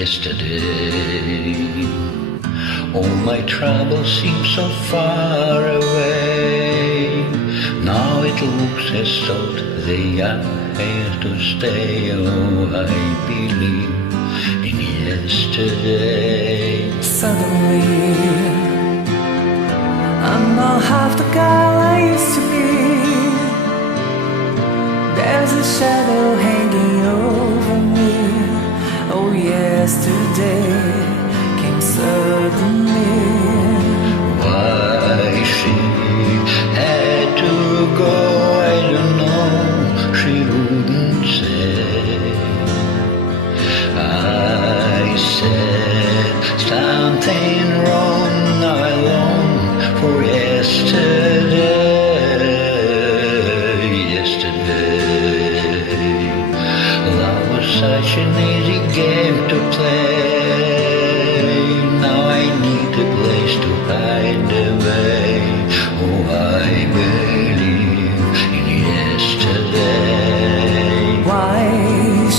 yesterday. All my troubles seem so far away. Now it looks as though they are here to stay. Oh, I believe in yesterday. Suddenly, I'm not half the girl I used to be. There's a shadow hanging over me. Oh, yesterday came suddenly. Why she had to go, I don't know, she wouldn't say. I said something wrong, now I long for yesterday. Love was such an easy game to play. Now I need a place to hide away. Oh, I believe in yesterday. Why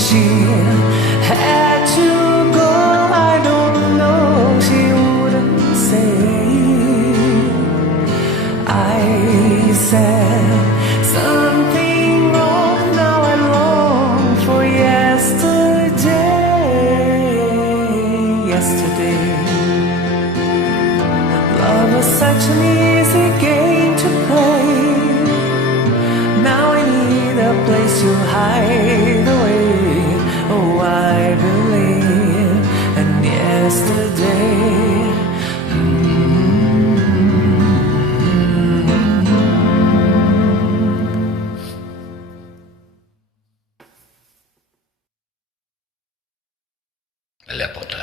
she had to go, I don't know, she wouldn't say. I said something wrong, now I long for yesterday. Love was such an easy game to play. Now I need a place to hide away. Oh, I believe in yesterday. Lepota.